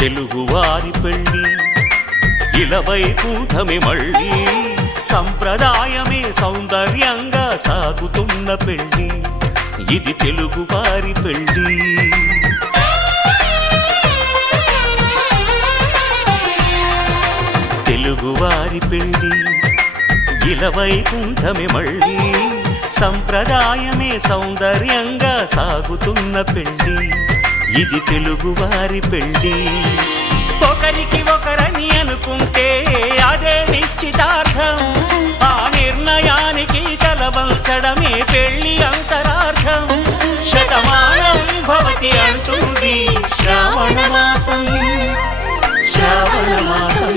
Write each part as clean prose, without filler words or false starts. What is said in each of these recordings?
తెలుగువారి పెళ్ళి ఇలవైకుంఠమే మళ్ళీ సంప్రదాయమే సౌందర్యంగా సాగుతున్న పెళ్ళి ఇది తెలుగువారి పెళ్ళి తెలుగువారి పెళ్ళి ఇలవైకుంఠమే మళ్ళీ సంప్రదాయమే సౌందర్యంగా సాగుతున్న పెళ్ళి ఇది తెలుగువారి పెళ్ళి ఒకరికి ఒకరని అనుకుంటే అదే నిశ్చితార్థం ఆ నిర్ణయానికి తలవంచడమే పెళ్ళి అంతరార్థం శతమానం భవతి అంటుంది శ్రావణ మాసం శ్రావణ మాసం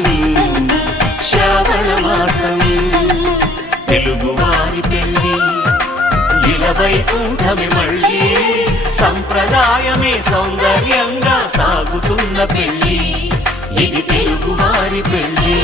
శ్రావణ మాసం తెలుగువారి పెళ్ళి ఇలవైకుంఠమే మళ్ళీ సంప్రదాయమే సౌందర్యంగా సాగుతున్న పెళ్ళి ఇది తెలుగువారి పెళ్ళి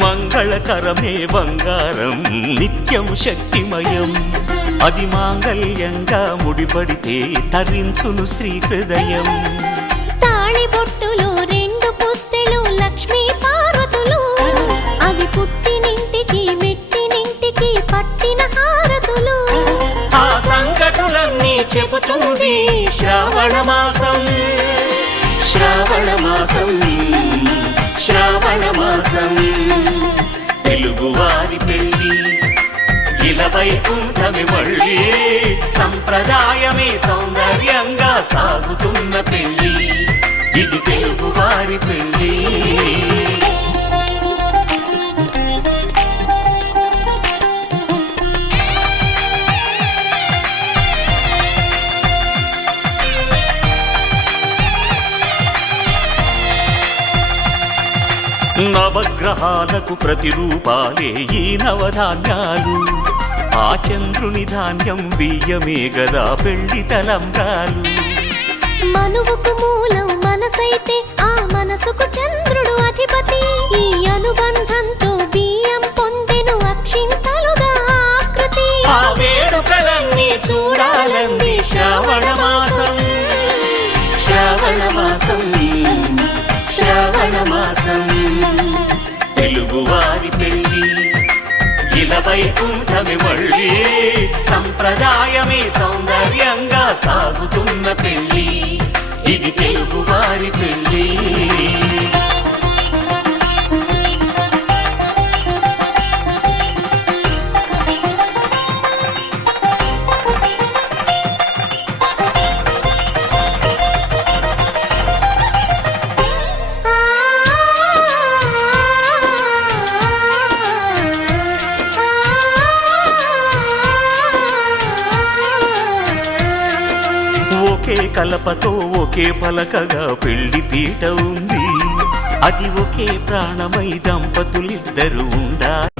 మంగళకరమే బంగారం నిత్యం శక్తిమయం అది మాంగళ్యంగా ముడిపడితే తరించును స్త్రీ హృదయం తాళిబొట్టులో రెండు పుస్తెలు లక్ష్మీ పార్వతులు అవి పుట్టినింటికి మెట్టినింటికి పట్టిన హారతులు ఆ సంగతులన్నీ చెబుతుంది శ్రావణ మాసం శ్రావణ మాసం శ్రావణ మాసం తెలుగువారి పెళ్ళి ఇలవైకుంఠమే మళ్ళీ సంప్రదాయమే సౌందర్యంగా సాగుతున్న పెళ్ళి ఇది తెలుగువారి పెళ్ళి నవగ్రహాలకు ప్రతిరూపాలే ఈ నవధాన్యాలు ఆ చంద్రుని ధాన్యం బియ్యమే గదా పెళ్లి తలంబ్రాలు మనువుకు మూలం మనసైతే ఆ మనసుకు చంద్రుడు అధిపతి ఈ అనుబంధంతో బియ్యం పొందెను అక్షింతలుగా ఆకృతి ఆ వేడుకలన్నీ చూడాలంది శ్రావణ మాసం శ్రావణ మాసం శ్రావణ మాసం తెలుగువారి పెళ్ళి ఇలవైకుంఠమే మళ్ళీ సంప్రదాయమే సౌందర్యంగా సాగుతున్న పెళ్ళి ఇది తెలుగువారి పెళ్ళి ఒకే కలపతో ఒకే పలకగా పెళ్లి పీట ఉంది అది ఒకే ప్రాణమై దంపతులిద్దరు ఉండాలి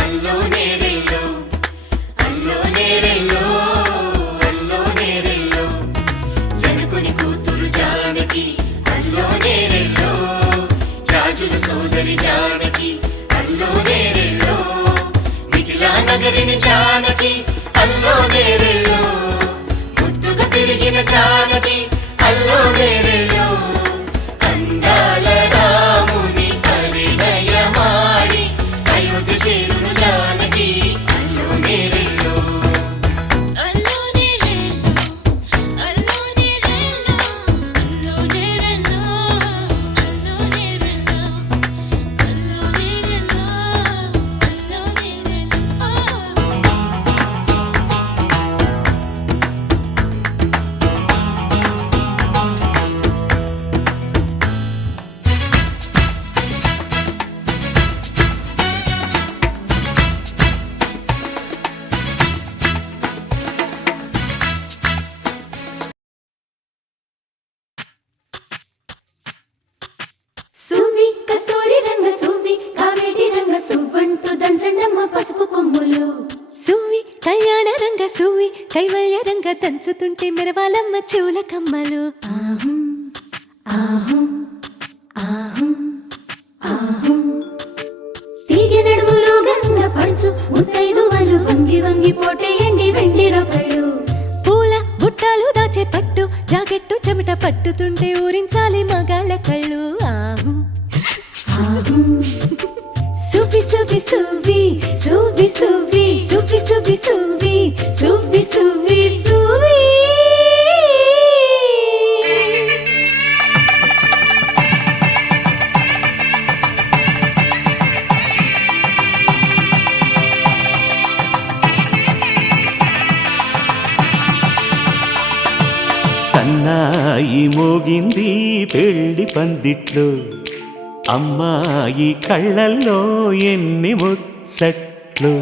అల్లో నేరెల్లో కళ్యాణ రంగ సూవి కైవల్య రంగ దంచుతుంటే మెరవాలమ్మ చెవుల కమ్మలు ఆహుం ఆహుం ఆహుం ఆహుం తీగె నడుములు గంగ పడుచు ముత్తైదువలు వంగి వంగి పోటేయండి వెండి రొకళ్ళు పూల బుట్టాలు దాచే పట్టు జాకెట్టు చెమట పట్టుతుంటే ఊరించాలి మగాళ్ళ కళ్ళు ఆహుం ఆహుం సువి సువి సువి సువి సువి సువి సువి సువి సువి సువి సువి సన్నాయి మోగింది పెళ్లి పందిట్లో అమ్మాయి కళ్ళల్లో ఎన్ని ముచ్చట్లు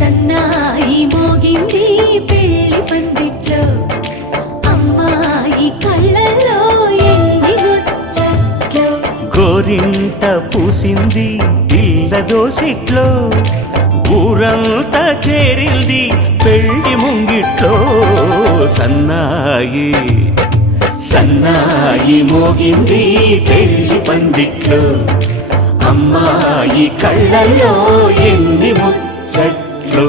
సన్నాయి మోగింది పెళ్లి పందిట్లో అమ్మాయి కళ్ళల్లో ఎన్ని ముచ్చట్లు గోరింట పూసింది పిల్ల దోసిట్లో ఊరంతా చేరింది పెళ్లి ముంగిట్లో సన్నాయి సన్నాయి మోగింది పెళ్లి పందిట్లో అమ్మాయి కళ్ళల్లో ఎన్ని ముచ్చట్లు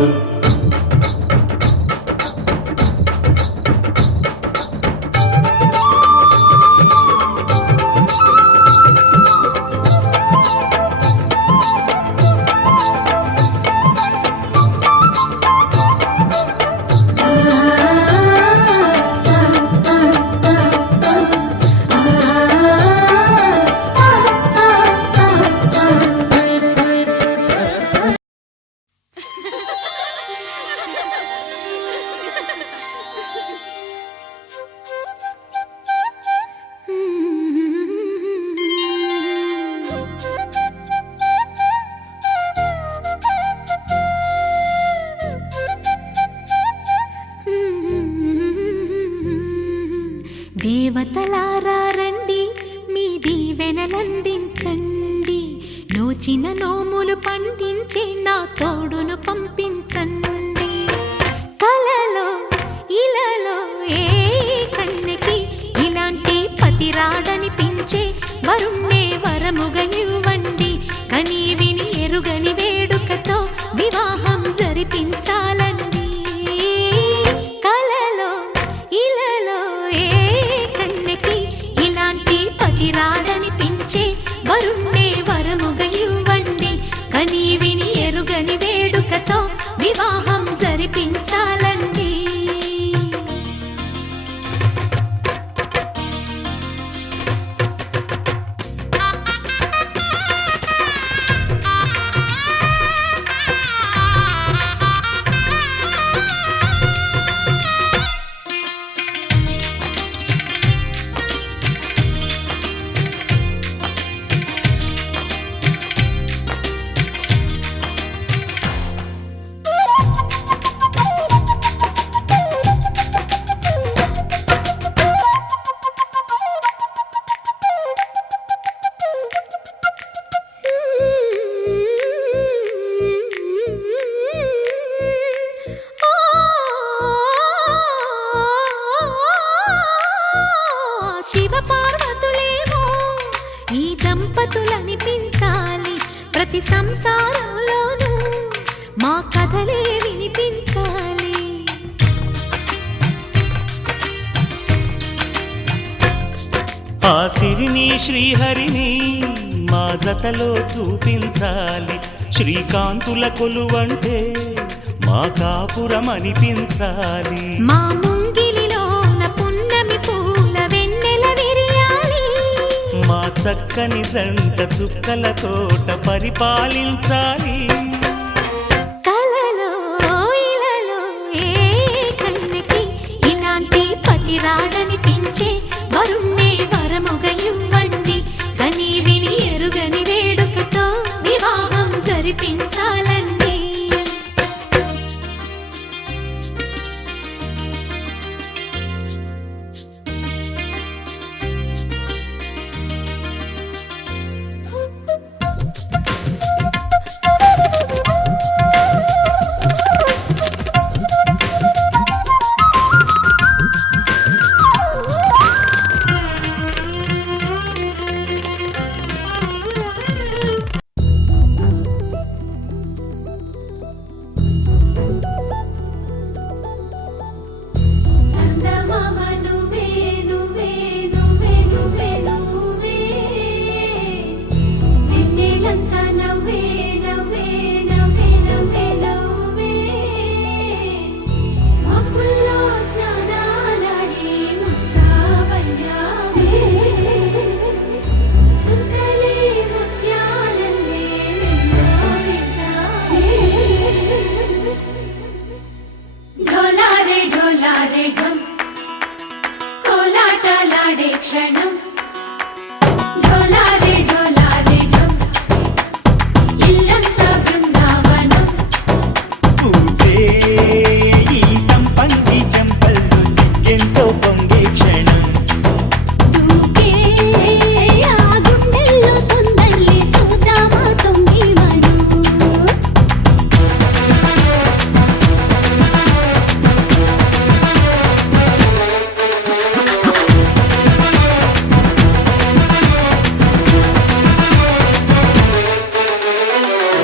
దేవతలారా రండి మీ దీవెనలందించండి నోచిన నోములు పండించే నా తోడును పంపించండి కలలో ఇలలో ఏ కన్నెకి ఇలాంటి పతి రాడనిపించే వరుణ్ణే వరముగా ఇవ్వండి కని విని ఎరుగని వేడుకతో వివాహం జరిపించాలండి కలలో ఇలలో ఏ కన్నెకి ఇలాంటి పతి రాడనిపించే వరుణ్ణే వరముగా ఇవ్వండి కని విని ఎరుగని వేడుకతో వివాహం జరిపించాలండి శివ పార్వతులేమో ఈ దంపతులనిపించాలి ప్రతి సంసారంలోనూ మా కథలే వినిపించాలి ఆ సిరిని శ్రీహరిని మా జతలో చూపించాలి శ్రీకాంతుల కొలువంటే మా కాపురం అనిపించాలి మా ముంగిలిలోన పున్నమి పూల వెన్నెల విరియాలి మా చక్కని జంట చుక్కల తోట పరిపాలించాలి కలలో ఇలలో ఏ కన్నెకి ఇలాంటి పతి రాడనిపించే వరుణ్ణే వరముగా ఇవ్వండి కని విని ఎరుగని వేడుకతో వివాహం జరిపించాలండి తలాడే క్షణం డోలారే డోలారే ఢమ్ ఇల్లంతా బృందావనం పూసే ఈ సంపంగి చెంపల్లో సిగ్గెంతో పొంగే క్షణం దూకే ఆ గుండెల్లో తొందల్లి చూద్దామా తొంగి మనం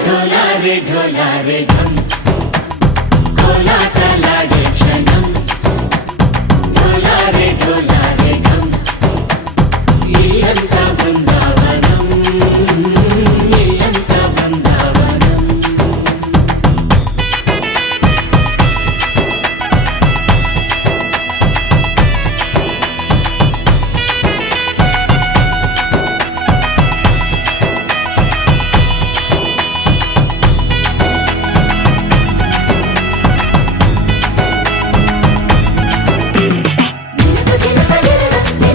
ఢోలారే ఢోలారే ఢమ్ కోలాటలాడే క్షణం ఢోలారే ఢోలారే ఢమ్ ఇల్లంతా బృందావనం ఇల్లంతా బృందావనం దినకు దినకు దినకు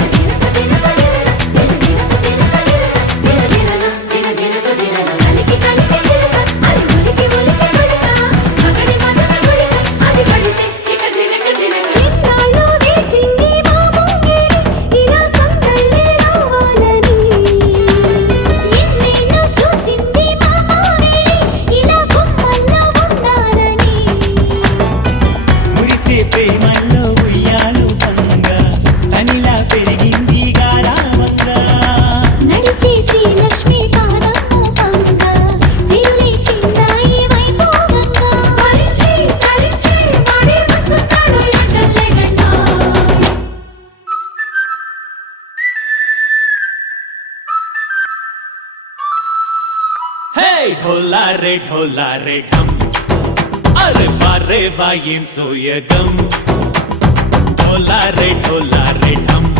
దినకు దినకు కలికి కలికి చిలుక అది ఉలికి ఉలికి కొడుక మగడి మదన కొడిక అది పడితే ఇక దినకు దినకు ఇన్నాళ్ళు వేచింది మా ముంగిరి ఇలా సందళ్ళే రావాలని ఎన్నేళ్ళు చూసింది మా మావేడి ఇలా గుమ్మల్లో ఉండాలని మురిసే ప్రేమల్లో ఉయ్యాలు పంగా తనిలా పెరిగింది గారావంగా నడిచే శ్రీలక్ష్మి పాదము పంగ సిరులే చిందాయి వైభోగంగా కలిచి కలిచి వాడి వస్తున్నాడు ఎండలే గంట హే ఢోలారే ఢోలారే ఢమ్ అరే వారే వాయేం సోయగం ఢోలారే ఢోలారే ఢమ్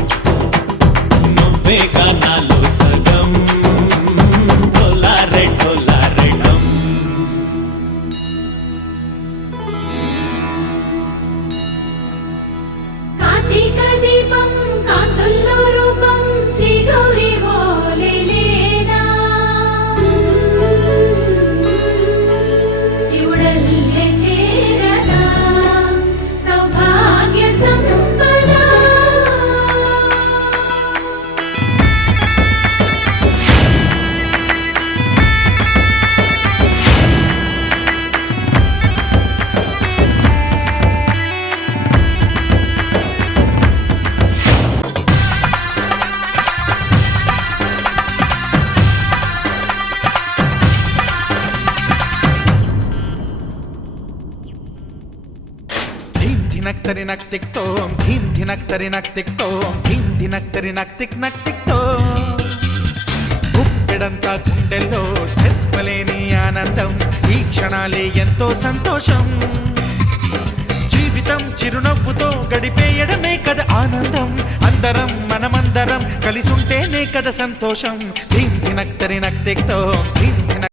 నువ్వే గానాలో సగం ఢోలారే ఢోలారే ఢమ్ కార్తీక దీపం కాంతుల్లో రూపం శ్రీ గౌరీ ఓలే లేదా శివుడల్లే చేరగా సౌభాగ్య సంపద ధీం ధినక్ తరినక్ తిక్ తోం ధీం ధినక్ తరినక్ తిక్ తోం ధీం ధినక్ తరినక్ తిక్ నక్ తిక్ తోం గుప్పెడంతా గుండెల్లో చెప్పలేని ఆనందం ఈ క్షణాలే ఎంతో సంతోషం జీవితం చిరునవ్వుతో గడిపేయడమే కదా ఆనందం అందరం మనమందరం కలిసుంటేనే కదా సంతోషం ధీం ధినక్ తరినక్ తిక్ తోం ధీం ధినక్